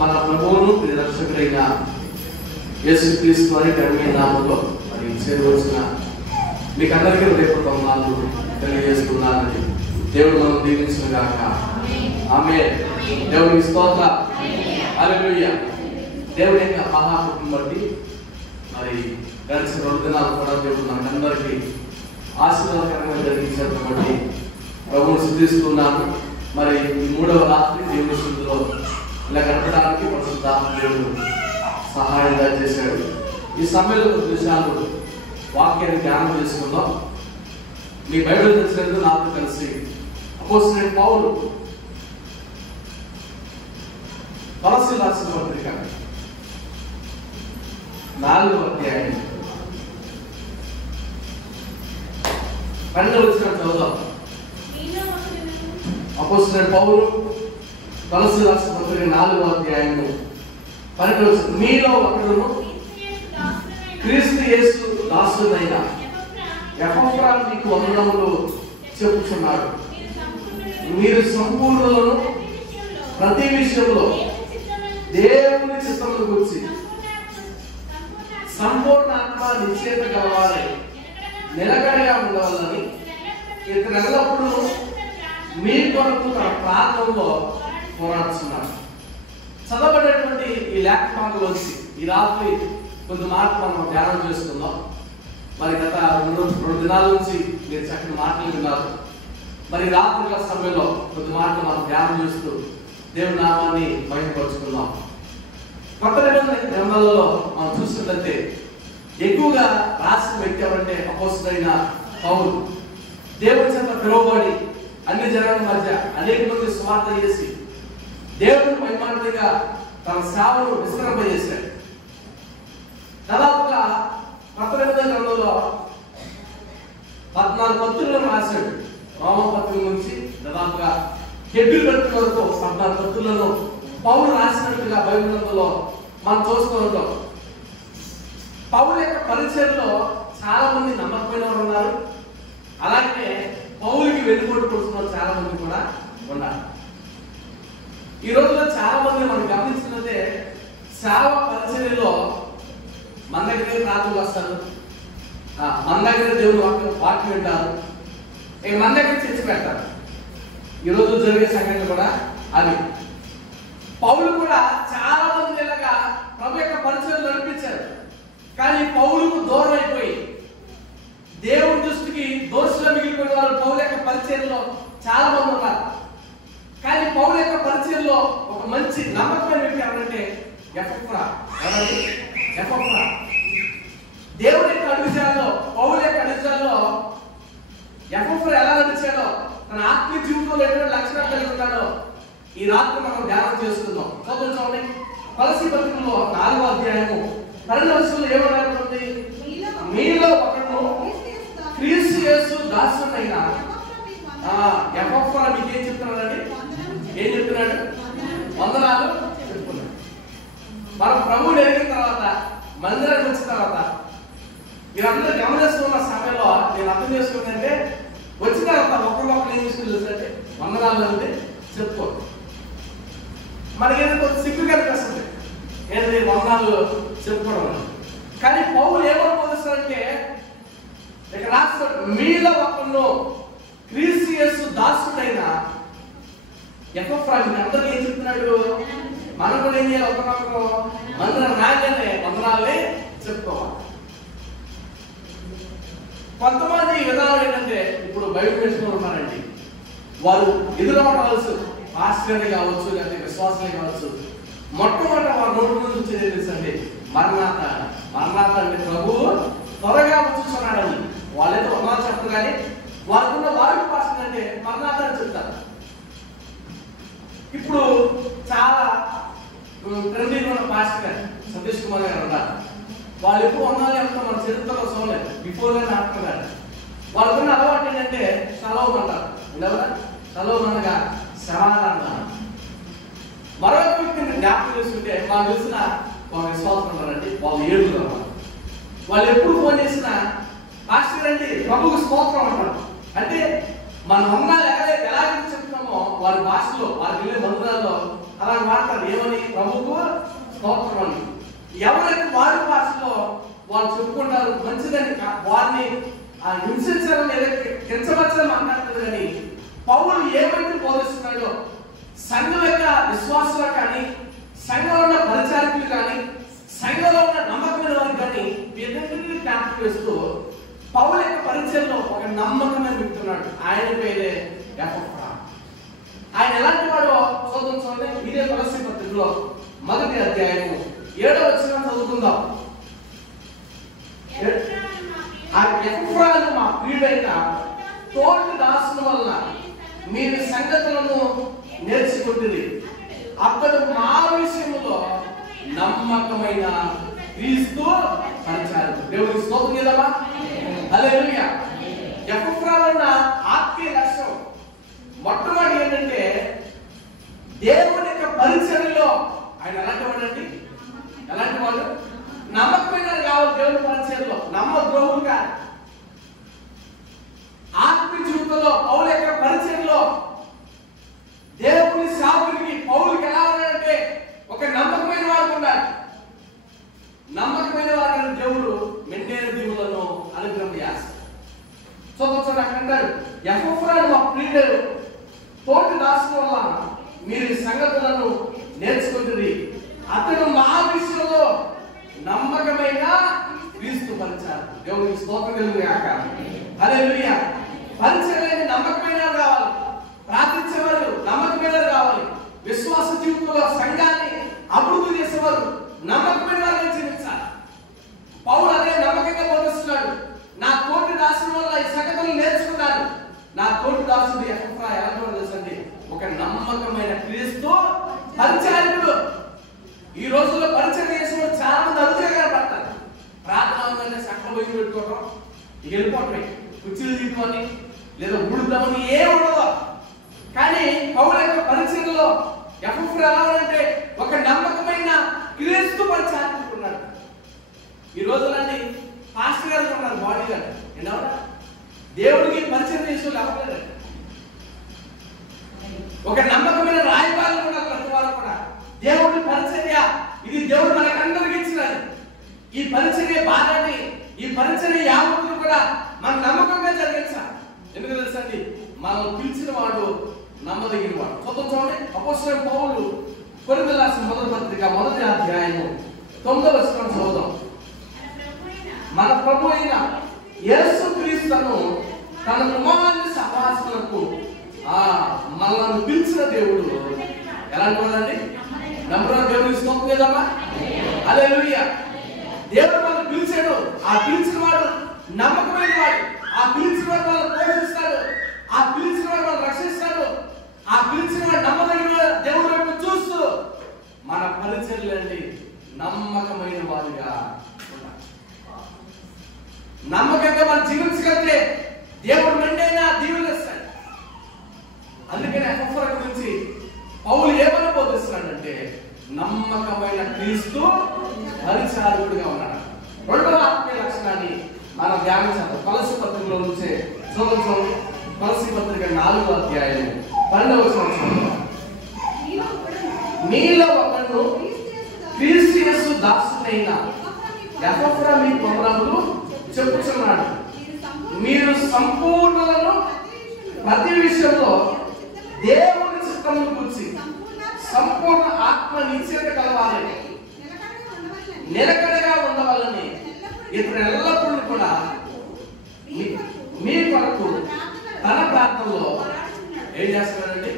మన ప్రభువును రక్షకుడైన యేసుక్రీస్తు వారి ఘనమైన నామములో మరి చేరవలసిన మీకు అందరికీ హృదయపూర్వక తెలియజేస్తున్నానని దేవుడు మనం దీవించిన గాక. ఆమేన్. దేవునికి స్తోత్రం. హల్లెలూయా. దేవుడి యొక్క మహాకృపను బట్టి మరి గడిచిన 2 దినాలు కూడా దేవుడు మనందరికీ ఆశీర్వాదకరంగా జరిగించారు కాబట్టి ప్రభువును స్తుతిస్తున్నాను. మరి ఈ 3వ రాత్రి దేవుని సన్నిధిలో ఇలా గడపడానికి పరిశుద్ధాత్మ దేవుడు సహాయంగా చేశాడు. ఈ సమయంలో కొన్ని విషయాలు వాక్యాన్ని ధ్యానం చేసుకుందాం. మీ బైబిల్ తెచ్చినందుకు నాతో కలిసి అపోస్తలుడైన పౌలు కొలస్సీయులకు రాసిన పత్రిక 4వ అధ్యాయం 12వ వచనం చదువుదాం. అపోస్తలుడైన పౌలు కొలస్సీయులకు రాసిన పత్రిక 4వ అధ్యాయం 12వ వచనం, మీలో ఒకడును క్రీస్తు యేసు దాసుడైన ఎపఫ్రా మీకు వందనములు చెప్పుచున్నాడు. మీరు సంపూర్ణులను ప్రతి విషయంలో దేవుని చిత్తమును గురించి సంపూర్ణ ఆత్మ నిశ్చయత కలవాలని నిలకడగా ఉండవాలని ఇతను ఎల్లప్పుడూ మీ కొరకు తన ప్రాంతంలో పోరాడుతున్నాడు. చదవబడేటువంటి ఈ లేఖనాల్లోంచి ఈ రాత్రి కొంత మాటలు మనం ధ్యానం చేసుకుందాం. మరి గత 2 దినాల నుంచి మీరు చక్కని మాటలు విన్నారు. మరి రాత్రి సమయంలో కొంత మాటలు మనం ధ్యానం చేస్తూ దేవుని నామాన్ని మహిమపరుచుకుందాం. కొత్త నిబంధన గ్రంథాలలో మనం చూస్తున్నట్లయితే ఎక్కువగా రాసిన వ్యక్తి ఎవరంటే అపోస్తలుడైన పౌలు. దేవుని చేత పిలువబడి అన్ని జనాల మధ్య అనేక మంది సువార్త చేసి దేవుని మహిమార్థంగా తన సేవను విస్తరింపజేశాడు. దాదాపుగా కొత్త నిబంధన గ్రంథంలో 14 పత్రులను రాశాడు. రోమ పత్రిక నుంచి దాదాపుగా హెబ్రీ పత్రిక వరకు 14 పత్రులను పౌలు రాసినట్టుగా బైబిల్ గ్రంథంలో మనం చూస్తూ ఉంటాం. పౌలు యొక్క పరిచయంలో చాలా మంది నమ్మకమైన వారు ఉన్నారు. అలాగే పౌలుకి వెన్నుపోటు పొడుస్తున్న చాలా మంది కూడా ఉన్నారు. ఈ రోజుల్లో చాలా మంది మనం గమనించినట్టే సేవ పరిచర్యలో మన దగ్గరే ప్రార్థనలు వస్తారు, మన దగ్గర దేవుడు వాక్యం వింటారు, మన దగ్గర చర్చ పెడతారు. ఈరోజు జరిగే సంఘటన కూడా అది. పౌలు కూడా చాలా మంది ఇలాగా ప్రభు యొక్క పరిచయం నడిపించారు. కానీ పౌలుకు దూరం అయిపోయి దేవుడి దృష్టికి దోషులు మిగిలిపోయిన వారు పౌలు యొక్క పరిచయంలో చాలా మంది ఉన్నారు. కానీ పౌలు యొక్క పరిచయంలో ఒక మంచి నమ్మకమైన వ్యక్తి ఎవరంటే ఎపఫ్రా. ఎపఫ్రా దేవుడి యొక్క అడుగుజాల్లో, పౌలు యొక్క అడుగుజాల్లో ఎపఫ్రా ఎలా నడిచాడో, తన ఆత్మీయ జీవితంలో ఎటువంటి లక్షణాలు కలిగి ఉన్నాడో ఈ రాత్రి మనం ధ్యానం చేసుకుందాం. చూడండి, కొలస్సీ పత్రికలో 4వ అధ్యాయము 12వ వచనంలో ఏమన్నారంటే, మీలో ఒకడు క్రీస్తు యేసు దాసుడైన ఎపఫ్రా మీకు ఏం చెప్తున్నాడండి? ఏం చెప్తున్నాడు? వందనాలు చెప్తున్నాడు. మనం ప్రభువుని ఎరిగిన తర్వాత, మందిరానికి వచ్చిన తర్వాత, మీరందరూ గమనిస్తున్న సమయంలో నేను అర్థం చేసుకుంటే వచ్చిన తర్వాత ఒకరికొకరు ఏం తీసుకుని వందనాలు అంటే చెప్పుకోండి. మనకేదో కొంచెం సిగ్గు కనిపిస్తుంది ఏంటి వందనాలు చెప్పుకోవడం. కానీ పౌలు ఏమని బోధిస్తాడంటే ఇక రాస్తాడు, మీలో ఒకరు క్రీస్తు యేసు దాసుడైన ఎపఫ్రా. అందరూ ఏం చెప్తున్నాడు? మనం కూడా ఏం చేయాలి? ఒకరొకరు మందిరం రాగానే వందనాలే చెప్పుకోవాలి. కొంతమంది విధానం ఏంటంటే, ఇప్పుడు బైబిల్ వేసుకుని ఉన్నారండి, వారు ఎదురవడాల్సి ఆశ్చర్య కావచ్చు, లేకపోతే విశ్వాసమే కావచ్చు, మొట్టమొదటి వారు నోటి నుంచి తెలుసండి మరణాత. మరణాత అంటే ప్రభువు త్వరగా వచ్చుచున్నాడని. వాళ్ళైతే వందనాలు చెప్పరు, కానీ వాళ్ళకున్న వారికి భాష అంటే మరణాత అని చెప్తారు. ఇప్పుడు చాలా ట్రెండింగ్ ఉన్న పాస్టర్ గారు సతీష్ కుమార్ గారు ఉన్నారు. వాళ్ళు ఎప్పుడు వందనాలు చెప్తారు, మన చరిత్రలో చూడలేదు, బిఫోర్ గానే ఆఫ్టర్ గారు. వాళ్ళకున్న అలవాటు ఏంటంటే సెలవు అంటారు. ఇలా సెలవు అనగా సమాధానం. మరొక వ్యక్తిని జ్ఞాపకం చేసుకుంటే మాకు తెలిసిన ఒక విశ్వాసం ఉంటారండి, వాళ్ళు 7 అన్నమాట. వాళ్ళు ఎప్పుడు ఫోన్ చేసినా పాస్టర్ అండి ప్రభువుకు స్తోత్రం అంటారు. అంటే మన వందనాలు ఎలా చెప్తున్నామో వారి భాషలో, వారికి వెళ్ళే మందిరాల్లో అలా వాడతారు. ఏమని? ప్రభువు స్తోత్రం అని. ఎవరైతే వారి భాషలో వాళ్ళు చెప్పుకుంటారు మంచిదని, వారిని హింసించడం లేదా కించవచ్చని మాట్లాడుతుంది. కానీ పౌలు ఏమైతే బోధిస్తున్నాడో సంఘం యొక్క విశ్వాసులు కానీ, సంఘంలో ఉన్న పరిచారకులు కానీ, సంఘంలో ఉన్న నమ్మకమైన వారు కానీ వీరందరినీ జ్ఞాపకం చేస్తూ పౌలు యొక్క పరిచయంలో ఒక నమ్మకమైన వ్యక్తున్నాడు. ఆయన పేరే ఎపఫ్రా. ఆయన ఎలాంటి వాడో చూడండి. ఇదే కొలస్సీ పత్రికలో 1వ అధ్యాయము 7వ వచనం చదువుకుందాం. ఆ ఎపఫ్రాను మా ప్రియుడైన తోటి దాసుల వల్ల మీరు సంగతులను నేర్చుకుంటుంది. అతడు మా విషయంలో నమ్మకమైన క్రీస్తు పరిచారకుడు. దేవునికి స్తోత్రం చేద్దామా? హల్లెలూయా. ఎపఫ్రాలో ఉన్న ఆత్మీయ లక్షణం మొట్టమొదటి ఏంటంటే దేవుని యొక్క పరిచర్యలో ఆయన ఎలాంటి వాడండి? ఎలాంటి వాడు? నమ్మకమైన కావాలి. దేవుని పరిచర్యలో నమ్మద్రోహులు కాదు. ఆత్మీయ జీవితంలో పౌలు యొక్క పరిచర్యలో దేవుని సేవకుడికి పౌలుకి ఎలా ఉన్నాడంటే ఒక నమ్మకమైన వాడు ఉండాలి. నమ్మకమైన వారిని దేవుడు మెండైన దీవులను అనుగ్రహం చేస్తాడు. చూడొచ్చు అంటారు, ఎపఫ్రాను మా ప్రియుడు తోటి దాసుల వల్ల మీరు ఈ సంగతులను నేర్చుకుంటుంది. అతడు మా విషయంలో నమ్మకమైన క్రీస్తు పరిచారకుడు. దేవునికి స్తోత్రం కలుగుగాక. హల్లెలూయా. పరిచర్యని నమ్మకమైన కావాలి. ప్రార్థించేవారు నమ్మకమైన కావాలి. విశ్వాస జీవితంలో సంఘాన్ని అభివృద్ధి చేసేవారు నమ్మకమైన వారిని జీవించాలి. పౌలు అదే నమ్మకంగా బోధిస్తున్నాడు. నా తోటి దాసుల వల్ల ఈ సంగతులు నేర్చుకున్నాను. నా తోటి దాసుడు ఎపఫ్రా ఎలా తెలుసండి? ఒక నమ్మకమైన క్రీస్తు పరిచారకుడు. ఈ రోజుల్లో పరిచయం చేసిన చాలా మంది అరుదుగా కనపడతారు. ప్రార్థన ఉందంటే సక్కలు పోయి పెట్టుకోవడం, వెళ్ళిపోవటమే, కుర్చీలు తీసుకొని లేదా ఉడుద్దామని ఏ ఉండదు. కానీ పౌలు యొక్క పరిచయంలో ఎపఫ్రా ఎలా అంటే ఒక నమ్మకమైన క్రీస్తు పరిచారకుడు ఉన్నాడు. ఈ రోజులన్నీ పాస్టర్ గారు ఉన్నారు, బాడీ గారు ఏంటన్నా దేవుడికి పరిచయం చేసే వాళ్ళు. ఒక నమ్మకమైన రాయబారులు కూడా ప్రతి వారు కూడా దేవుడి పరిచర్య ఇది దేవుడు మనకందరికి ఇచ్చినది. ఈ పరిచర్య బాధని, ఈ పరిచర్య యావత్తును కూడా మన నమ్మకంగా జరిగించాలి. ఎందుకు తెలుసండి? మనం పిలిచిన వాడు నమ్మదగిన వాడు. చూడండి, అపోస్తలుడైన పౌలు కొరింథీయులకు రాసిన మొదటి పత్రిక 1వ అధ్యాయము 9వ వచనం చదువుదాం. మన ప్రభు అయిన యేసుక్రీస్తును తన కుమారుని సహవాసములకు మనల్ని పిలిచిన దేవుడు ఎలాంటి వాడండి? నమ్మకం. దేవుడికి స్తోత్రం చేద్దామా? హల్లెలూయా. దేవుడు మనల్ని పిలిచాడు. ఆ పిలిచిన వాడు నమ్మకమైన వాడు. ఆ పిలిచిన వాడు మనల్ని పోషిస్తాడు. ఆ పిలిచిన వాడు మనల్ని రక్షిస్తాడు. ఆ పిలిచిన వాడు నమ్మదగిన దేవుడు వైపు చూస్తూ మన పరిచర్యలండి నమ్మకమైన వారిగా ఉండాలి. నమ్మకంగా మనం జీవించగలిగితే దేవుడు మెండైనా దీవెనిస్తాడు. అందుకని ఎపఫ్రా గురించి పౌలు ఏమని బోధిస్తున్నాడంటే నమ్మకమైన క్రీస్తు పరిచారకుడిగా ఉన్నాడు. రెండవ ఆత్మీయ లక్షణాన్ని మనం ధ్యానించాలి. కొలస్సీ పత్రికలో నుంచే చూడండి. కొలస్సీ పత్రిక 4వ అధ్యాయం 12వ వచనం. మీలో ఒకడు క్రీస్తు యేసు దాసుడైన ఎపఫ్రా మీ పొగరములు చెప్పుచున్నాడు. మీరు సంపూర్ణులను ప్రతి విషయంలో దేవుని చిత్తమును గురించి సంపూర్ణ ఆత్మ నిశ్చయత కలవాలని, నిలకడగా ఉండవాలని ఇతడు ఎల్లప్పుడూ కూడా మీ కొరకు తన ప్రాంతంలో ఏం చేస్తున్నాడండి?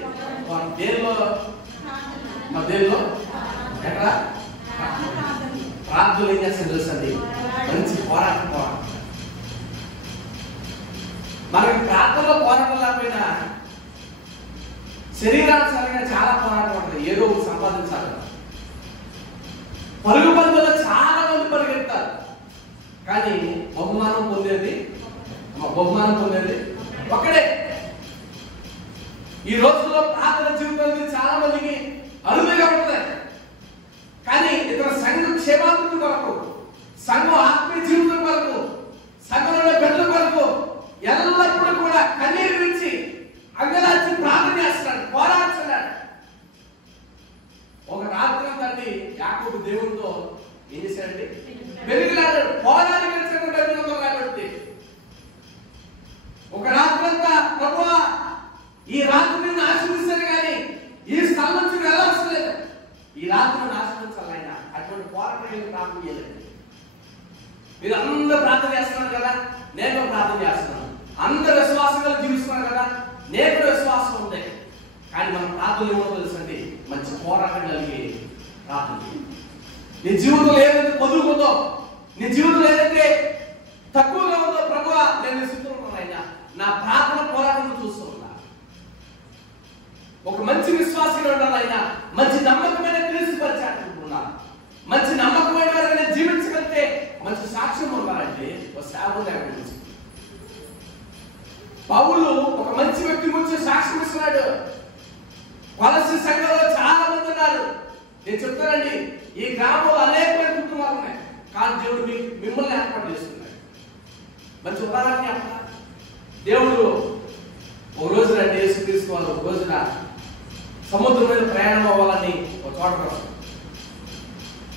మా దేవులో ఎక్కడ ప్రార్థనలు ఏం చేస్తాడు తెలుసండి? మంచి పోరాటం. మనకి ప్రార్థనలో పోరాటం లేకపోయినా శరీరానుసారంగా చాలా పోరాటం ఉంటుంది. ఏదో ఒకటి సంపాదించాలి. పరుగు పందులో చాలా మంది పరిగెత్తారు, కానీ బహుమానం పొందేది ఒక్కడే. ఈ రోజుల్లో ప్రార్థన జీవితం చాలా మందికి అరుదుగా ఉంటుంది. కానీ ఇతర సంఘ క్షేమాభివృద్ధి కొరకు, సంఘం ఆత్మీయ జీవితం కొరకు, సంఘంలో బిడ్డల కొరకు ఎల్లప్పుడూ కూడా కన్నీరు విడిచి అంగలార్చి ప్రార్థన చేస్తున్నాడు, పోరాడుతున్నాడు. ఏం చేశాడండి? వెలుగులాడాడు. పోరాడి గెలిచాడు బైబిల్లో కాబట్టి. ఒక రాత్రంతా ప్రభువా ఈ రాత్రి నిన్ను ఆశీర్వదిస్తాను కానీ ఈ స్థలం నుంచి వెళ్ళవలసిన లేదు, ఈ రాత్రిని ఆశీర్వదించాలి ఆయన. అటువంటి పోరాటం ప్రార్థన చేయలేదు. మీరు అందరూ ప్రార్థన చేస్తున్నారు కదా, నేను ప్రార్థన చేస్తున్నాను. అందరు విశ్వాసంగా జీవిస్తున్నారు కదా, నేను విశ్వాసం ఉంది. కానీ మన ప్రార్థన ఏమో తెలుసండి, మంచి పోరాటం కలిగి ప్రార్థన. నీ జీవితంలో ఏదైతే పొదుగుందో, నీ జీవితంలో ఏదైతే తక్కువగా ఉందో, ప్రభువా నేను సిద్ధంగా అయినా నా ప్రార్థన పోరాటం చూస్తూ ఉన్నా. ఒక మంచి విశ్వాసంగా ఉండాలి ఆయన, మంచి నమ్మకమైన క్రీస్తు పరిచయాలనుకున్నా, మంచి నమ్మకమైన వారిని జీవించగలిగితే మంచి సాక్ష్యం ఉండాలంటే ఒక సేవ. పౌలు ఒక మంచి వ్యక్తి గురించి సాక్ష్యం ఇస్తున్నాడు. కొలస్సీ సంఘంలో చాలా మంది ఉన్నారు. నేను చెప్తానండి, ఈ గ్రామంలో అనేక కుటుంబాలు ఉన్నాయి, కానీ దేవుడు మిమ్మల్ని ఏర్పాటు చేస్తున్నాడు. మంచి ఉదాహరణ చెప్పాలి. దేవుడు ఒక రోజు రండి యేసుక్రీస్తు వారు ఒక రోజున సముద్రం మీద ప్రయాణం అవ్వాలని ఒక చోట వస్తారు.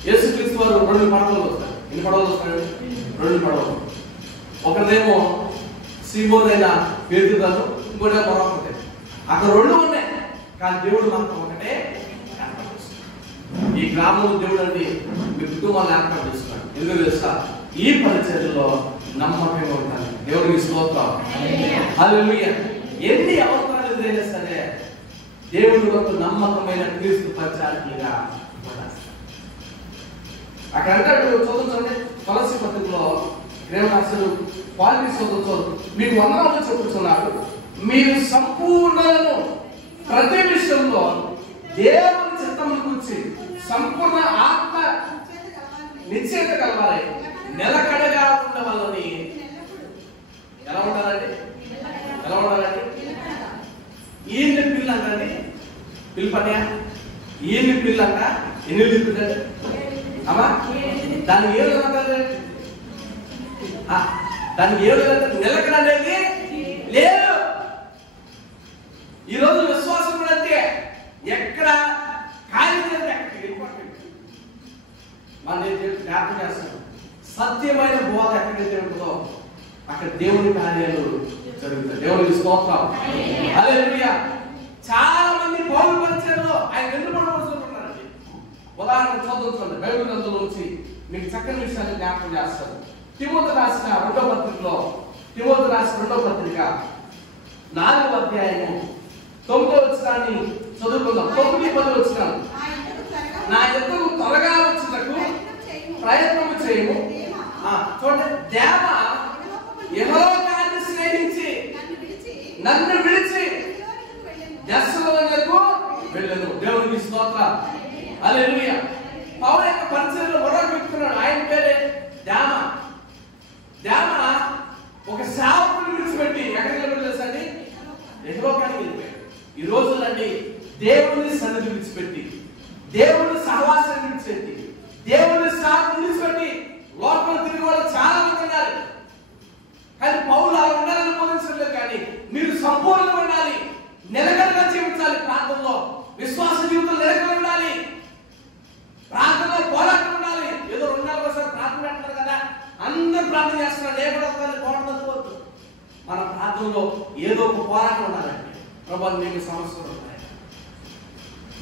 యేసుక్రీస్తు వారు 2 పడవలు వస్తారు. ఎన్ని పడవలు వస్తాడు? 2 పడవలు. ఒకరిదేమో సీమోనైన పేతురు, ఇంకోటి మరొకటి. అక్కడ 2 ఉన్నాయి, కానీ దేవుడు మాత్రం ఒకటే ఏర్పాటు చేస్తున్నాడు. ఈ గ్రామంలో దేవుడు అండి మీ కుటుంబాలను ఏర్పాటు చేస్తున్నాడు. ఎందుకు తెలుసా? ఈ పరిచర్యలో నమ్మకంగా ఉంటాను. దేవుడికి స్తోత్రం. హల్లెలూయా. ఎన్ని అవసరాలు ఎదురైనా సరే దేవుడి వరకు నమ్మకమైన క్రీస్తు పరిచారకులుగా ఉండాలి. అక్కడ అంటాడు, చదువుతుంది కొలస్సీ పత్రికలో రేవనాసుడు వాల్మీకి చదువుతారు, మీకు వందనాలు చెప్పుతున్నాడు, మీరు సంపూర్ణలను ప్రతి విషయంలో దేవుని చిత్తమును గురించి సంపూర్ణ ఆత్మ నిశ్చయత కలవాలి, నిలకడగా ఉండవాలని. ఎలా ఉండాలండి? ఎలా ఉండాలండి? ఈయన్ని పిల్లు అంటండి, పిల్లు పడ్డా ఈయన్ని పిల్లు అంట. ఎన్ని తిప్పుతాడు అమ్మా? దానికి ఏ విధంగా దానికి ఏ విధంగా నిలకడ అనేది లేదు. ఈరోజు విశ్వాసం కూడా అంతే. ఎక్కడ కార్యం మనం జ్ఞాపకం చేస్తాం, సత్యమైన బోధ ఎక్కడైతే ఉంటుందో అక్కడ దేవుని కార్యాలు జరుగుతాయి. దేవునికి స్తోత్రం. హల్లెలూయా. చాలా మంది పౌలు పరిచర్యలో ఆయన వెన్నుపడుతున్నారండి. ఉదాహరణ చదువుతుంది బైబిల్ గ్రంథంలో నుంచి మీకు చక్కని విషయాన్ని జ్ఞాపకం చేస్తారు. తిమోతి రాసిన 2వ పత్రికలో, తిమోతి రాసిన 2వ పత్రిక 4వ అధ్యాయము 9వ వచనాన్ని చదువుకుందాం. 9, 10 వచనాలు. నా యొద్దకు త్వరగా వచ్చినకు ప్రయత్నము చేయము. చూడండి, దేవ యెహోవాను స్నేహించి నన్ను విడిచి దెస్సలోనికకు వెళ్ళను. దేవునికి స్తోత్రం. హల్లెలూయా. పౌలు యొక్క పరిచర్యలో మరొక వ్యక్తి ఉన్నాడు. ఆయన పేరే దేమ. దేమ ఒక సేవకుని విడిచిపెట్టి ఎక్కడికి వెళ్ళేసండి? యెహోవాకి వెళ్ళిపోయాడు. ఈ రోజులండి దేవుని సన్నిధి విడిచిపెట్టి, దేవుని సహవాసాన్ని విడిచిపెట్టి, దేవుని సాక్షి విడిచిపెట్టి లోకంలో తిరిగి వాళ్ళు చాలా మంది ఉన్నారు. కానీ పౌలు అలా ఉండాలని బోధించలేదు. కానీ మీరు సంపూర్ణంగా ఉండాలి, నిలకడగా జీవించాలి. ప్రార్థనలో విశ్వాస జీవితంలో నిలకడ ఉండాలి, ప్రార్థనలో పోరాటం ఉండాలి. ఏదో 2 నెలల ఒకసారి ప్రార్థన పెట్టారు కదా, అందరూ ప్రార్థన చేస్తున్నారు, ఏ కూడా పోరాటం. మన ప్రార్థనలో ఏదో ఒక పోరాటం ఉండాలండి. ప్రభు మీకు సమస్యలు ఉన్నాయి,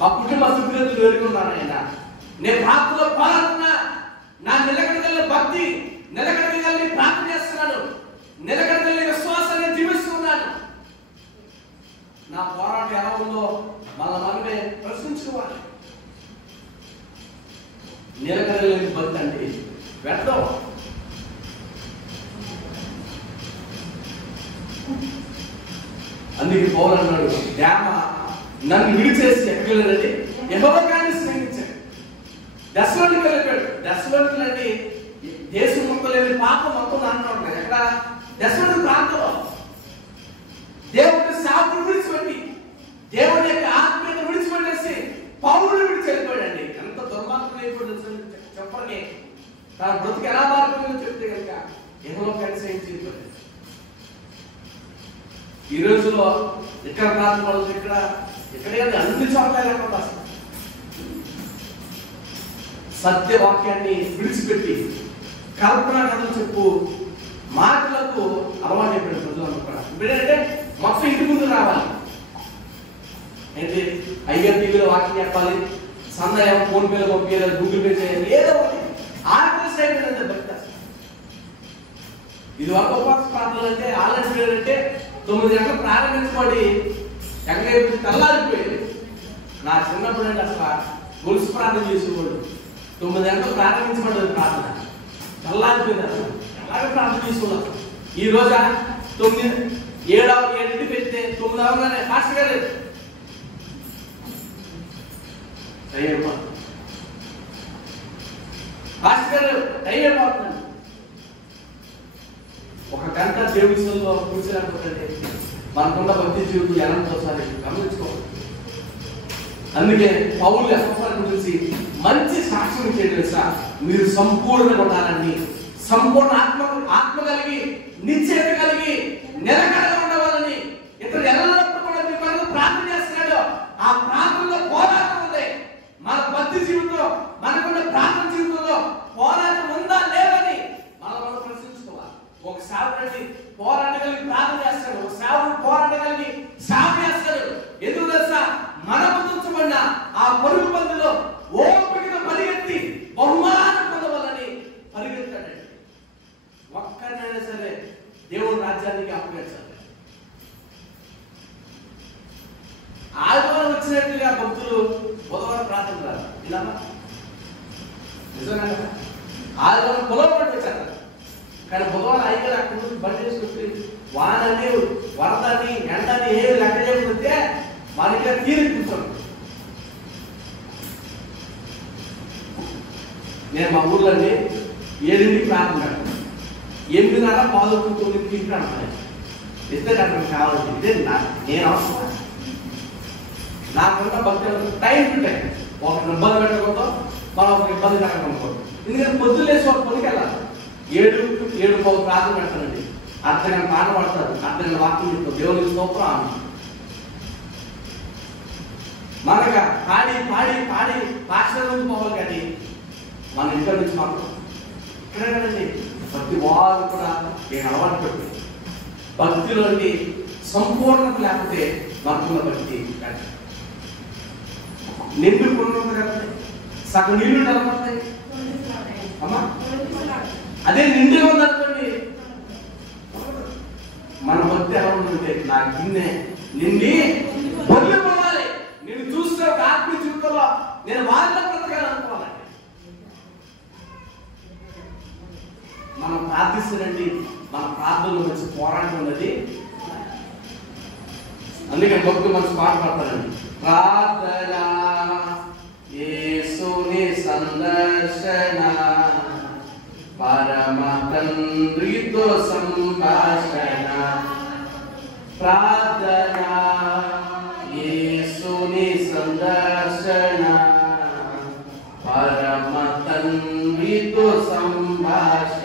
మా కుటుంబ సభ్యులు వేడుకున్నాను ఆయన, నేను ప్రార్థనలో పోరాడుతున్నా, నా నిలకడగల భక్తి, నిలకడగలి ప్రార్థన చేస్తున్నాను, నిలకడగలి విశ్వాసాన్ని జీవిస్తున్నాను. నా పోరాటం ఎలా ఉందో మనమే ప్రశ్నించుకోవాలి. నిలకడగలి భక్తి అంటే వ్యర్థం. అందుకే పౌలు అన్నాడు, దేమ నన్ను విడిచేసి ఎక్కడికి వెళ్ళాడండి? యెహోవాను స్నేహించాడు. దెస్సలోనికి వెళ్ళిపోయాడు. దెస్సలోనికి వెళ్ళి దేశం మొత్తం లేని పాపం మొత్తం అంటున్నాడు. ఎక్కడ? దెస్సలోని ప్రాంతంలో దేవుడి సేవకుడు విడిచిపెట్టి, దేవుడి యొక్క ఆత్మీయత విడిచిపెట్టేసి పౌలు విడిచి వెళ్ళిపోయాడండి. ఎంత దుర్మార్గం అయిపోయింది చెప్పండి. తన బ్రతుకు ఎలా మారుతుందో చెప్తే కనుక యెహోవాను స్నేహించి ఈ రోజులో ఇక్కడ ప్రాంతం వాళ్ళు ఇక్కడ అన్ని చోట్ల సత్యవాక్యాన్ని విడిచిపెట్టి కల్పనా కథలు చెప్పు మాటలకు అలవాటు అయిపోయిన ప్రజలు అనుకున్నారు. ఇప్పుడంటే మొత్తం ఇంటి ముందు రావాలి, అయితే అయ్యర్ టీవీలో వాక్యం చెప్పాలి, సందేహం ఫోన్ పేలో పంపించాలి, గూగుల్ పే చేయాలి, ఏదో ఒకటి ఆర్టిస్ట్ అయిపోయిందంటే భక్తి. ఇది ఒక ఉపవాస ప్రార్థనలు అంటే ఆలస్యం అంటే 9 గంటలు ప్రారంభించబడి ఎంగైపోయి తెల్లారిపోయేది. నా చిన్నప్పుడు అంటే అసలు గొలుసు ప్రార్థన చేసేవాడు. 9 గంటలు ప్రారంభించబడ్డది ప్రార్థన, తెల్లారిపోయింది. అసలు ఎలాగ ప్రార్థన చేసుకోవాలి. ఈ రోజా 7 పెడితే 9 అవగానే ఫాస్ట్గా లేదు, ఫాస్ట్గా లేదు, టైం అయిపోతుంది. ఒక గంట దేవుడిలో కూర్చోలేకపోతే మనకున్న భక్తి జీవితం ఎలాంటి గమనించుకోవాలి. అందుకే పౌలు ఎఫెసీయుల గురించి మంచి సాక్ష్యం చేయలేసా, మీరు సంపూర్ణంగా ఉండాలని, సంపూర్ణ ఆత్మ కలిగి నిశ్చయత కలిగి నిలకడగా ఉండవాలని. ఇతడు ఎల్లప్పుడూ కూడా మీ కొరకు ప్రార్థన చేస్తున్నాడు. ఆ ప్రార్థనలో పోరాటం ఉంది. మన భక్తి జీవితంలో మనకున్న ప్రార్థన జీవితంలో పోరాటం ఉందా లేదని మనం ప్రశ్నించుకోవాలి. ఒక సేవకుడి పోరాటగలిగి ప్రార్థన చేస్తాడు, ఒక సేవకుడు పోరాటగలిగి సేవ చేస్తాడు. ఎందుకు తెలుసా? మన ముందుంచబడిన ఆ పరుగు పందులో ఓపికతో పరిగెత్తి బహుమానం పొందవాలని పరిగెత్తాడండి. ఒక్కరినైనా సరే దేవుడి రాజ్యానికి అప్పగించాలి. ఆదివారం వచ్చినట్టుగా భక్తులు బుధవారం ప్రార్థన రాదు. ఇలా నిజంగా ఆదివారం పొలం పట్టి వచ్చారు, కానీ బుధవారం అయితే అక్కడ నుంచి బండి చేసుకుంటే వానని వరదని ఎండని ఏమి లెక్క చేయకపోతే మనకి తీరి కూర్చోండి. నేను మా ఊర్లోని 7ంటికి ప్రార్థన పెడతాను, 8:30 పాదుకుంటుంది తింటాను. ఇస్తే నాకు కావాలంటే ఇదే నేను అవసరం. నాకున్న భక్తి టైం ఉంటాయి. ఒకరిని ఇబ్బంది పెట్టకూడదు, మనం ఒకరికి ఇబ్బంది పెట్టకూడదు. ఎందుకంటే పొద్దున్న లేచి ఒక పనికి వెళ్ళాలి. 7:15 ప్రార్థన పెడతానండి. అర్ధగంట పాట పడతారు, అర్ధగంట వాక్యం చెప్తారు, దేవునికి స్తోత్రం ఆమె. మనగా పాడి పాడి పాడి పాఠశాల నుంచి పోవాలి, కానీ మన ఇంట్లో నుంచి మాత్రం ఇక్కడండి ప్రతి వాళ్ళు కూడా నేను అలవాటు పెట్టి భక్తిలోని సంపూర్ణత లేకపోతే మనకున్న భక్తి నిండు పూర్ణత కదండి. సగం నీళ్లు నిలబడతాయి అమ్మా, అదే నిండుగా ఉందనుకోండి. మన భక్తి ఎలా ఉందంటే నా గిన్నె నిండి బొల్లి పోవాలి. నేను చూస్తే ఒక ఆత్మీయ జీవితంలో నేను వాళ్ళ బ్రతకాలి అనుకోవాలండి. మనం ప్రార్థిస్తానండి, మన ప్రార్థనలో మంచి పోరాటం ఉన్నది. అందుకే భక్తులు మంచి పాట పాడతారండి. ప్రార్థన యేసుని సందర్శన, పరమ తండ్రితో సంభాషణ. ప్రార్థన యేసుని సందర్శన, పరమ తండ్రితో సంభాషణ.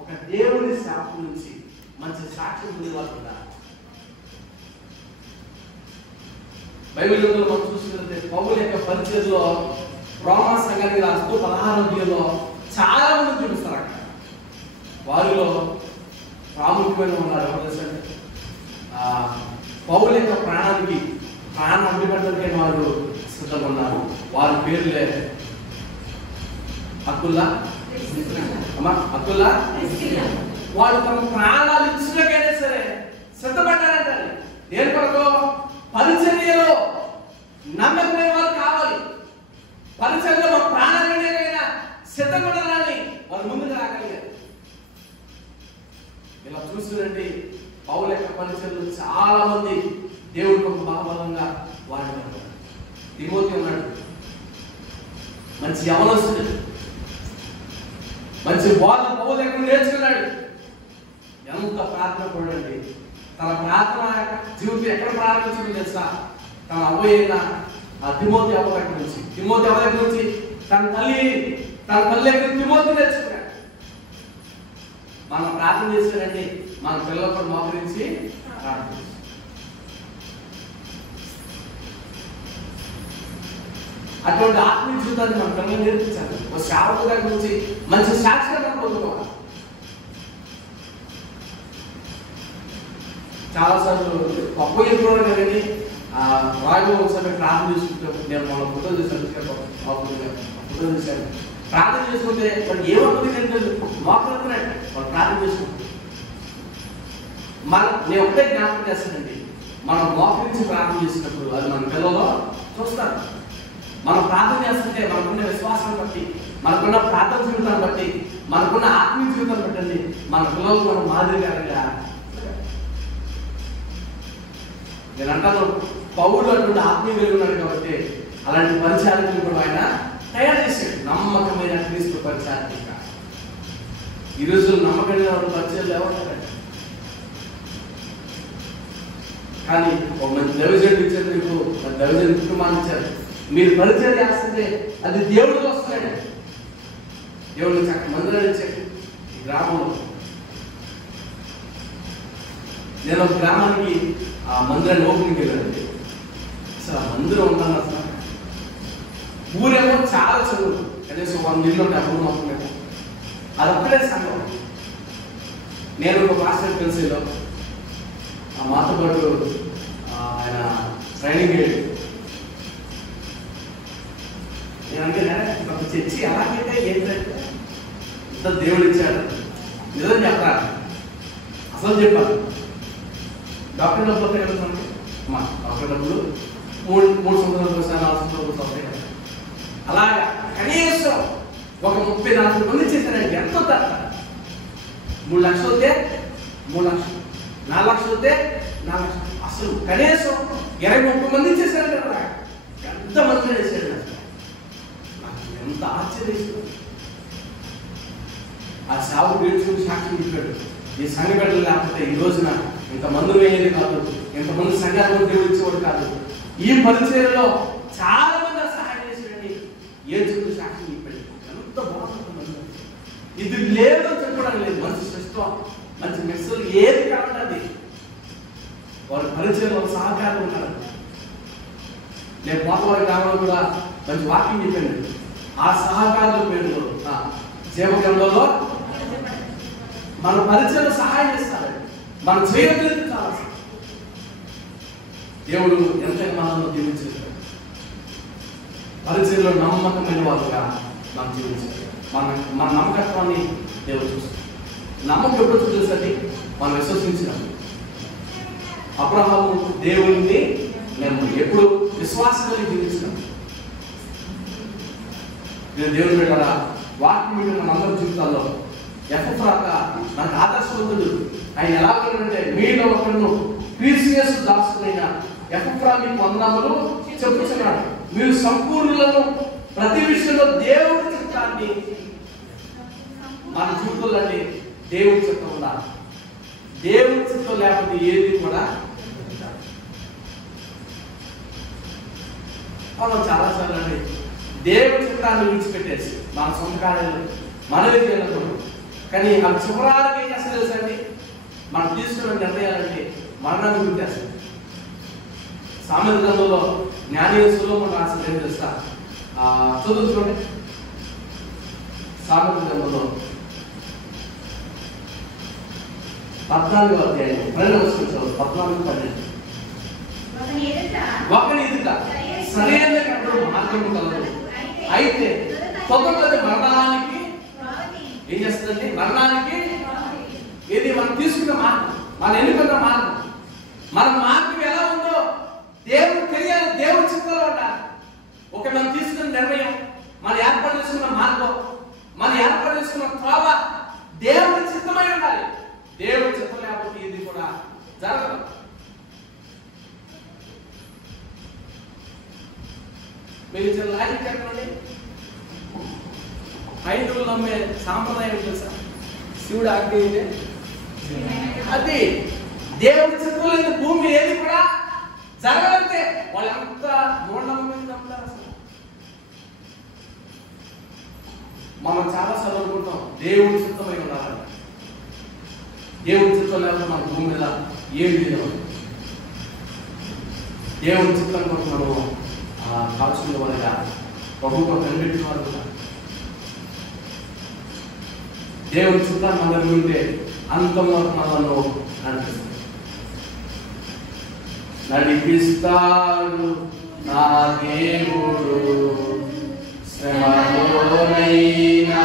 ఒక దేవుని శాపం నుంచి మంచి సాక్ష్యం ఉండేవాళ్ళు బైబిల్ గ్రంథంలో మనం చూసినట్లయితే పౌలు యొక్క పరిచయంలో రోమా సంఘానికి రాస్తూ 16వ అధ్యాయంలో చాలా మంది చూపిస్తారు. అక్కడ వారిలో ప్రాముఖ్యమైన ఉన్నారు. ఎవరు తెలుసంటే పౌలు యొక్క ప్రాణం అడ్డుపెట్టడానికైనా వారు సిద్ధంగా ఉన్నారు. వారి పేర్లే అకుల్లా, వాళ్ళు తమ ప్రాణాలు ఇచ్చినకైనా సరే సిద్ధపడ్డారంటారు. దేని కొరకు? పరిచర్యలో నమ్మకమైన వారు కావాలి. పరిచర్యలో ప్రాణాలైనా సిద్ధపడాలని వారు ముందుకు రాగలిగారు. ఇలా చూసినండి పౌలు యొక్క పరిచర్యలు చాలా మంది దేవుడికి ఒక బలబలంగా వాడినారు. తిమోతి ఉన్నాడు, మంచి యవనస్తుడు, మంచి బోధ పౌలు ఎక్కడ నేర్చుకున్నాడు. ఎంత ప్రార్థన కూడండి. తన ప్రార్థన జీవితం ఎక్కడ ప్రారంభించింది తెలుసా? తన అవ్వయిన తిమోతి అవ్వ దగ్గర నుంచి. తిమోతి అవ్వ దగ్గర నుంచి తన తల్లి దగ్గర తిమోతి నేర్చుకున్నాడు. మనం ప్రార్థన చేశారండి, మన పిల్లలకు మోకరించి ప్రార్థన. అటువంటి ఆత్మీయ జీవితాన్ని మన పిల్లలు నేర్పించాలి. ఒక సేవకు దగ్గర నుంచి మంచి సాక్షిగా పొందుకోవాలి. చాలాసార్లు గొప్ప ఎప్పుడు కానీ వాయిలో ఒకసారి ప్రార్థన చేసుకుంటాం. నేను మన ఫోటో చేశాను, ఫోటో చేశాను. ప్రార్థన చేసుకుంటే వాళ్ళు ఏమవుతుంది అంటే మోకరిస్తున్నాడు. వాళ్ళు ప్రార్థన చేసుకుంటారు. నేను ఒకటే జ్ఞాపకం చేస్తానండి, మనం మోకరించి ప్రార్థన చేసినప్పుడు అది మన పిల్లలు చూస్తారు. మనం ప్రార్థన చేస్తుంటే మనకున్న విశ్వాసం బట్టి, మనకున్న ప్రార్థన జీవితాన్ని బట్టి, మనకున్న ఆత్మీయ జీవితాన్ని బట్టండి మన పిల్లలకు మనం మాదిరిగా. నేను అంటాను, పౌరులు అటువంటి ఆత్మీయ వెలుగున్నాడు కాబట్టి అలాంటి పరిచారికలు కూడా ఆయన తయారు చేశాడు. నమ్మకమైన క్రీస్తు పరిచారిక. ఈరోజు నమ్మకమైన వాడు పరిచయాలు ఎవరంటారండి. కానీ ఒక మంచి దైవజనుడు ఇచ్చారు, మీకు దైవజనుడు కుటుంబాన్ని ఇచ్చారు. మీరు పరిచయం చేస్తుంటే అది దేవుడికి వస్తున్నాడు. దేవుడికి చక్క మందిరాలు ఇచ్చాడు. ఈ గ్రామంలో నేను ఒక గ్రామానికి ఆ మందిరాన్ని ఓపెనింగ్ వెళ్ళానండి. అసలు ఆ మందిరం ఉంటాను. అసలు ఊరేమో చాలా చదువు, కనీసం 100 ఇళ్ళు ఉంటాయి. అప్పుడు మొత్తం అది ఒక్కడే సంఘం. నేను ఒక మాస్టర్ పెన్సిల్లో మాతో పాటు ఆయన ట్రైనింగ్ అయ్యాడు. నేను అంటే చర్చి అలాగైతే ఏంటంటే ఇంత దేవుడు ఇచ్చాడు. నిజం చెప్పాలి, అసలు చెప్పాలి. డాక్టర్ డబ్బులు వస్తాయి కదా అమ్మా, డాక్టర్ డబ్బులు 3 సంవత్సరాలు వస్తాయి, 4 సంవత్సరాలు వస్తాయి. అలాగా కనీసం ఒక 30-40 మంది చేశారండి. ఎంత 3 లక్షలు వస్తే 3 లక్షలు, 4 లక్షలు వస్తే 4 లక్షలు. అసలు కనీసం 20-30 మంది చేశారంటే ఎంతమంది చేశాడు. ఎంత ఆశ్చర్యం. ఆ సాగు నేర్చుకుని సాక్షి చెప్పాడు. ఈ సంఘ బిడ్డలు లేకపోతే ఈ రోజున ఇంతమంది వేయేది కాదు, ఇంతమంది సంఘాలు దేవుడు ఇచ్చేవాడు కాదు. ఈ పరిచయంలో చాలా మంది సహాయం చేశాడండి. ఏడ్చుకుని సాక్షి చెప్పాడు. ఎంత బాగుంటుంది. ఇది లేదు చెప్పడం లేదు. మంచి సిస్టం, మంచి మెస్సులు ఏది కావాలి వారి పరిచయంలో సహకారం ఉంటారు. నేను పోతవారి గ్రామంలో కూడా మంచి వాక్యం చెప్పాను. ఆ సహకారుల పేరులో జీవగ్రంథంలో మన పరిచయం సహాయం చేస్తారు. మనం చేయలేదు చాలా. దేవుడు ఎంతైనా మనల్ని జీవించారు. పరిచయంలో నమ్మకమైన వాళ్ళుగా మనం జీవించాలి. మన నమ్మకత్వాన్ని దేవుడు చూస్తాడు. నమ్మకం ఎప్పుడు చూసేసరికి మనం విశ్వసించినప్పుడు. అబ్రహాము దేవుడిని నేను ఎప్పుడు విశ్వాసంగా జీవించినాం. నేను దేవుని పెట్టారా వాక్యం మీద మనందరి జీవితాల్లో ఎఫ్రాక మనకు ఆదర్శవంతుడు. ఆయన ఎలా ఉన్నాడంటే మీలో ఒకరు క్రీస్తు దాసుడైన ఎఫ్రా మీకు వందనములు చెప్పుచున్నాడు. మీరు సంపూర్ణులను ప్రతి విషయంలో దేవుడి చిత్తాన్ని మన జీవితంలో దేవుడి చిత్తం ఉండాలి. దేవుడి చిత్తం లేకపోతే ఏది కూడా మనం చాలాసార్లు అండి దేవుడి చిత్తాన్ని విడిచిపెట్టేసి మన సొంత కార్యాలు మనమే చేయకూడదు. కానీ ఆ చివరానికి ఏం చేస్తుంది తెలుసండి, మనం తీసుకున్న నిర్ణయాలంటే మరణాన్ని గుర్తేస్తుంది. సామెత గ్రంథంలో జ్ఞాని సొలొమోను రాసిన ఏం తెలుసా? చదువుకోండి. సామెతల గ్రంథంలో 14వ అధ్యాయం 12వ వచనం చదువు. 14:12. ఒకని ఎదుట సరైన మార్గము కలదు, అయితే తొందరపడి మరణానికి ఏం చేస్తుందండి? మరణానికి ఇది మనం తీసుకున్న మార్గం, మనం ఎన్నుకున్న మార్గం, మన మార్గం ఎలా ఉందో దేవుడు తెలియాలి. దేవుడి చిత్తంలో ఉండాలి. ఒక మనం తీసుకున్న నిర్ణయం, మనం ఏర్పాటు చేసుకున్న మార్గం, మనం ఏర్పాటు చేసుకున్న త్రోవ దేవుడి చిత్తమై ఉండాలి. దేవుడి చిత్తం లేకపోతే ఇది కూడా జరగదు. మీరు ఇచ్చిన లాజిక్ చెప్పండి. హైందువులు నమ్మే సాంప్రదాయం తెలుసా? శివుడు ఆజ్ఞ అది దేవుడి చిత్తం లేని భూమి ఏది కూడా జరగలంటే వాళ్ళు ఎంత మూఢనమ్మకం నమ్ముతారు. అసలు మనం చాలా చదువుకుంటాం దేవుడి చిత్తమై ఉండాలని. దేవుడి చిత్తం లేకపోతే మన భూమి మీద ఏం లేదు. దేవుడి చిత్తం కోసం మనము కాల్చుకునే వాళ్ళగా ప్రభుత్వం కనిపెట్టిన వారు కూడా దేవుడి చిత్తాన్ని మనం ఉంటే అంతవరకు మనలో నడిపిస్తాడు నా దేవుడు శ్రమలోనైనా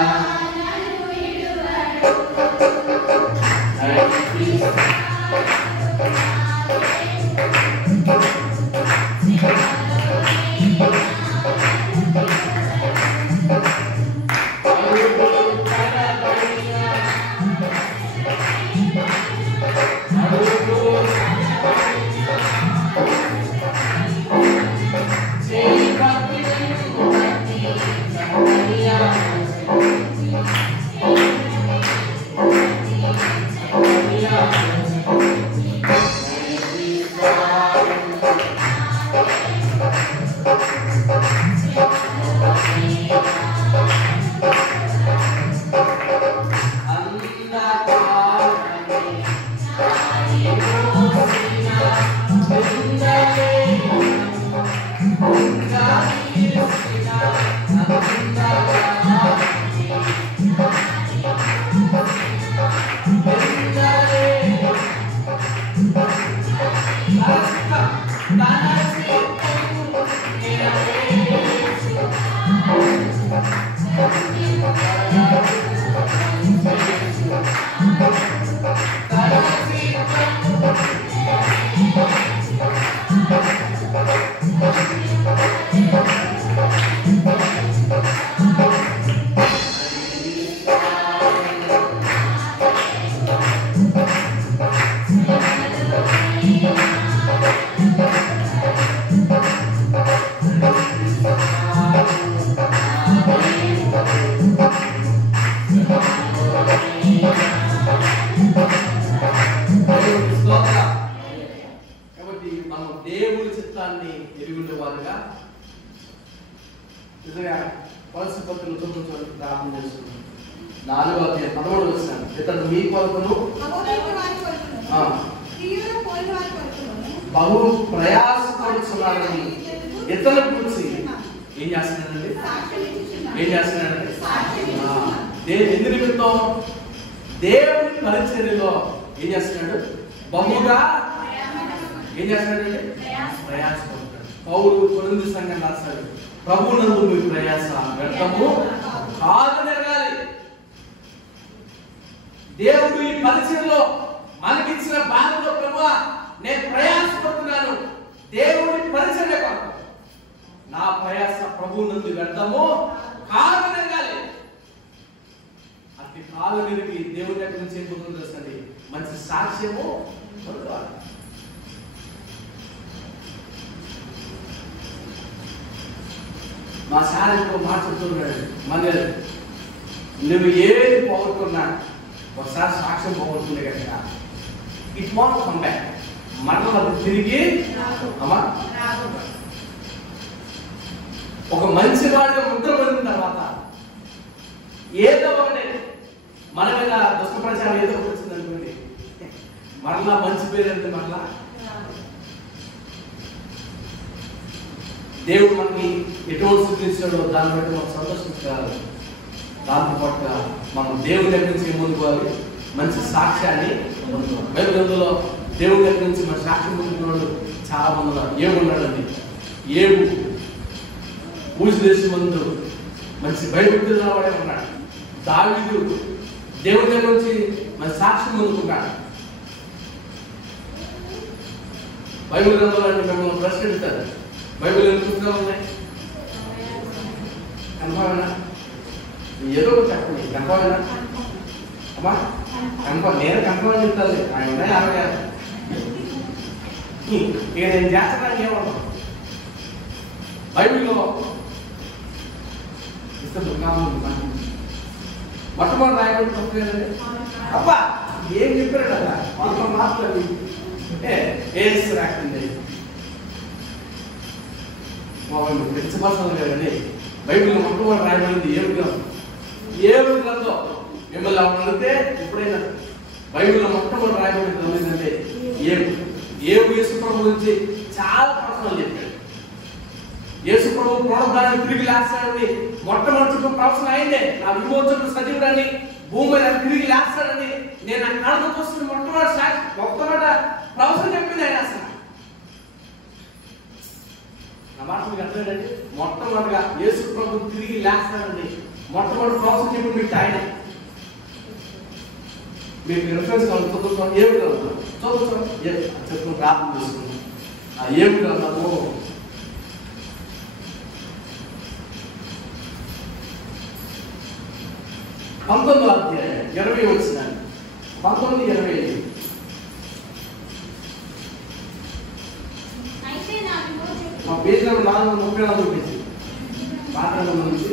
బహు ప్రయాసపడుతున్నారని ఇతరుల గురించి ఏం చేస్తున్నాడండి? ఎందు నిమిత్తం దేవుని పరిచర్యలో ఏం చేస్తున్నాడు? బహుగా ఏం చేస్తున్నాడండి? ప్రయాసపడుతున్నాడు. పౌలు కొరింథీ సంఘం రాస్తాడు, ప్రభునందు మీ ప్రయాస వ్యర్థము కాదనగాలి. దేవుడు ఈ పరిచర్యలో మనకిచ్చిన బాధలో ప్రభువా నేను ప్రయాసపడుతున్నాను, దేవుడి పరిచర్య కొరకు నా ప్రయాస ప్రభువు నందు వ్యర్థము కాదనగాలి. అతి కాలు నిలిపి దేవుడి దగ్గర నుంచి ఏం పొందుతుంది తెలుసండి? మంచి సాక్ష్యము పొందాలి. మా సార్ ఇంకో మాట చెప్తున్నాడు, మళ్ళీ నువ్వు ఏది పోగొట్టుకున్నా ఒకసారి సాక్ష్యం పోగొట్టుకుంటే కనుక ఇట్ వాంట్ కమ్ బ్యాక్, మరలా అది తిరిగి అమ్మా ఒక మంచి వాడిగా ముద్ర పడిన తర్వాత ఏదో ఒకటి మన మీద దుష్ట ప్రచారం ఏదో ఒకటి వచ్చింది అనుకోండి, మరలా మంచి పేరు అంటే మరలా దేవుడు మనకి ఎటువంటి స్థితి ఇచ్చాడో దాన్ని బట్టి మనం సంతోషించాలి. దాంతోపాటుగా మనం దేవుడి దగ్గర నుంచి పొందుకోవాలి, మంచి సాక్ష్యాన్ని పొందుకోవాలి. బైబిల్ గ్రంథంలో దేవుడి దగ్గర నుంచి మన సాక్ష్యం పొందుకున్నాడు చాలా మంది ఉన్నారు. ఏబు ఉన్నాడండి. ఏబు ఊజు దేశం ముందు మంచి భయభక్తులు వాడే ఉన్నాడు. దావీదు దేవుడి దగ్గర నుంచి మన సాక్ష్యం పొందుకున్నాడు. బైబిల్ గ్రంథంలో అంటే మిమ్మల్ని ప్రశ్న అడుగుతారు, బైబిల్ ఎన్ని పుస్తకాలు ఉన్నాయి? కన్ఫర్మేనా? ఏదో ఒకటి చెప్పండి. కన్ఫర్మేనా అమ్మా? కన్ఫర్మ్. నేను కన్ఫర్మ్ చెప్తాను. ఆయన ఉన్నాయి 66. ఇక నేను చేస్తాను ఏమన్నా బైబిల్లో మొట్టమొదటి రాయబడి తప్పలేదండి. అబ్బా ఏం చెప్పాడు కదా మొత్తం మాట్లాడి ఏసు రాకండి పెంచబడతాను కదండి. బైబిల్లో మొట్టమొదటి రాయబడింది ఏడు గ్రంథం. ఏడు గ్రంథం మిమ్మల్ని అడిగితే ఎప్పుడైనా బైబిల్లో మొట్టమొదటి రాయబడింది ఏంటంటే ఏడు యేసు ప్రభు గురించి చాలా ప్రశ్నలు చెప్పాడు. యేసు ప్రభు పునరుద్ధానాన్ని తిరిగి లేస్తాడని మొట్టమొదటి ప్రవచన అయిందే. నా విమోచకుడు సజీవుడని భూమి మీద తిరిగి లేస్తాడని నేను ఆ కళ్ళతో చూస్తున్న మొట్టమొదటి ప్రవచన చెప్పింది ఆయన. అసలు నా మాట మీకు అర్థమైందండి. మొట్టమొదటిగా యేసు ప్రభు తిరిగి లేస్తాడని మొట్టమొదటి ప్రవచన చెప్పి మీకు ఆయన మీకు రిఫరెన్స్ చదువుతాం. ఏమి చదువుతాం చదువుతాం చెప్పుకుని ప్రార్థన చేసుకుంటాం. ఆ ఏమి చదువుతాము 19వ అధ్యాయం 20 వచనాలు 19:20. మా పేజ్ నెంబర్ 434 పేజీ పాత్ర నుంచి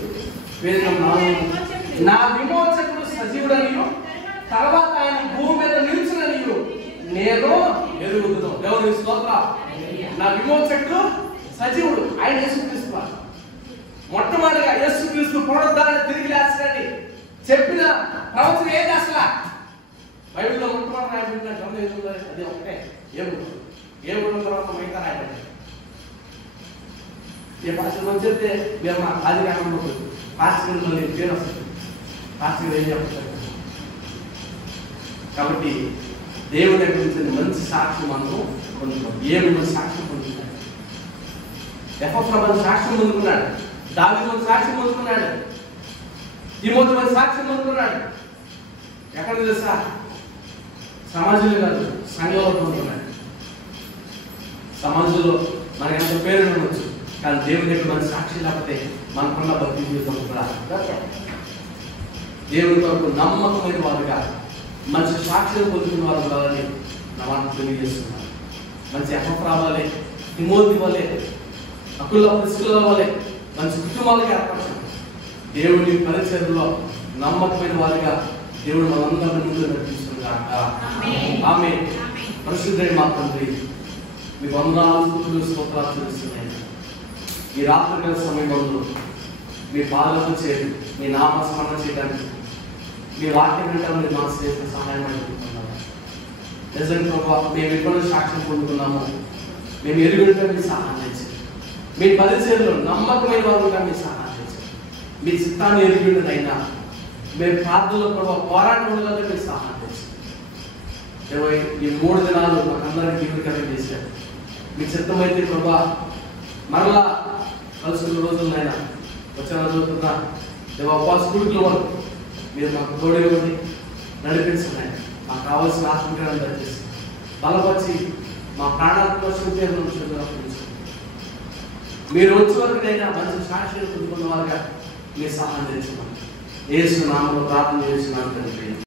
పేజ్ నెంబర్ 4. నా విమోచకుడు సజీవుడనియు తర్వాత ఆయన భూమి మీద నిలుచుననియు నేను ఎరుగుదును. దేవుని స్తోత్రం. నా విమోచకుడు సజీవుడు ఆయన యేసుక్రీస్తు. మొట్టమొదటిగా యేసుక్రీస్తు పునరుద్ధానాన్ని తిరిగి లేస్తాడని చెప్పిన ప్రవచనం ఏది? అసలు బైబిల్లో మొట్టమొదటి రాయబడిన గ్రంథం ఏదో అది ఒకటే. ఏడు తర్వాత మిగతా రాయబడి ఏ భాషలో చెప్తే మేము అది కాకుండా పాస్టర్ పేరు వస్తుంది. పాస్టర్ ఏం చెప్తారు. కాబట్టి దేవుడి దగ్గర నుంచి మంచి సాక్ష్యం మనము పొందుతాం. ఏమి సాక్ష్యం పొందుతున్నాడు? ఎఫ్రాయిము సాక్ష్యం పొందుకున్నాడు. దావీదు సాక్ష్యం పొందుకున్నాడు. తిమోతి సాక్ష్యం పొందుకున్నాడు. ఎక్కడ తెలుసా? సమాజంలో కాదు, సంఘంలో పొందుకున్నాడు. సమాజంలో మనకి ఎంత పేరు ఉండవచ్చు, కానీ దేవుని దగ్గర మన సాక్షి లేకపోతే మనకున్న భక్తి జీవితం కూడా దేవుని కొరకు నమ్మకమైన వారుగా మంచి సాక్షులు పొందుకున్న వారు కావాలని నా మాట తెలియజేస్తున్నాను. మంచి ఎఫ్రాయిము వలె, తిమోతి వలె, అకుల ప్రిస్కిల వలె మంచి కుటుంబాలుగా ఏర్పరచాలి. దేవుని పరిచర్యలో నమ్మకమైన వారిగా దేవుడు మనందరినీ ముందు నడిపిస్తున్నాడు. ఆమేన్. పరిశుద్ధుడైన మా తండ్రి, మీ వందనాలు స్తుతులు స్తోత్రాలు చెల్లిస్తున్నాను. ఈ రాత్రికాల సమయంలో మీ పాదలకు చేరి మీ నామస్మరణ చేయడానికి, మీ వాక్యం వినడానికి మీరు మనసు చేసిన సహాయం అడుగుతున్నాము. నిజంగా ప్రభావ మేము ఎక్కడ సాక్ష్యం పొందుతున్నామో మేము ఎరుగుంటే మీరు సహాయం చేయండి. మీ పరిచర్యలో నమ్మకమైన వారుగా మీరు సహాయం చేయండి. మీ చిత్తాన్ని ఎరుగుండదైనా మీరు ప్రార్థనలో కూడా పోరాటంలో మీరు సహాయం చేయండి. ఈ 3 దినాలు మాకందరికీ జీవితం చేశారు. మీ చిత్తమైతే ప్రభా మరలా కలుసుకున్న రోజులైనా వచ్చిన రోజులున్నా ఉపవాసకుడిలో వరకు మీరు మాకు తోడేవాడిని నడిపించున్నాయి. మాకు కావాల్సిన ఆత్మీయాన్ని దయచేసి బలపరిచి మా ప్రాణాత్మ శుద్ధి మీరు వచ్చే వరకునైనా మంచి సాక్షులు పొందుకున్న వారుగా మీరు సహాయం చేస్తున్నాం. యేసు నామములో ప్రార్థన చేస్తున్నాను తండ్రి.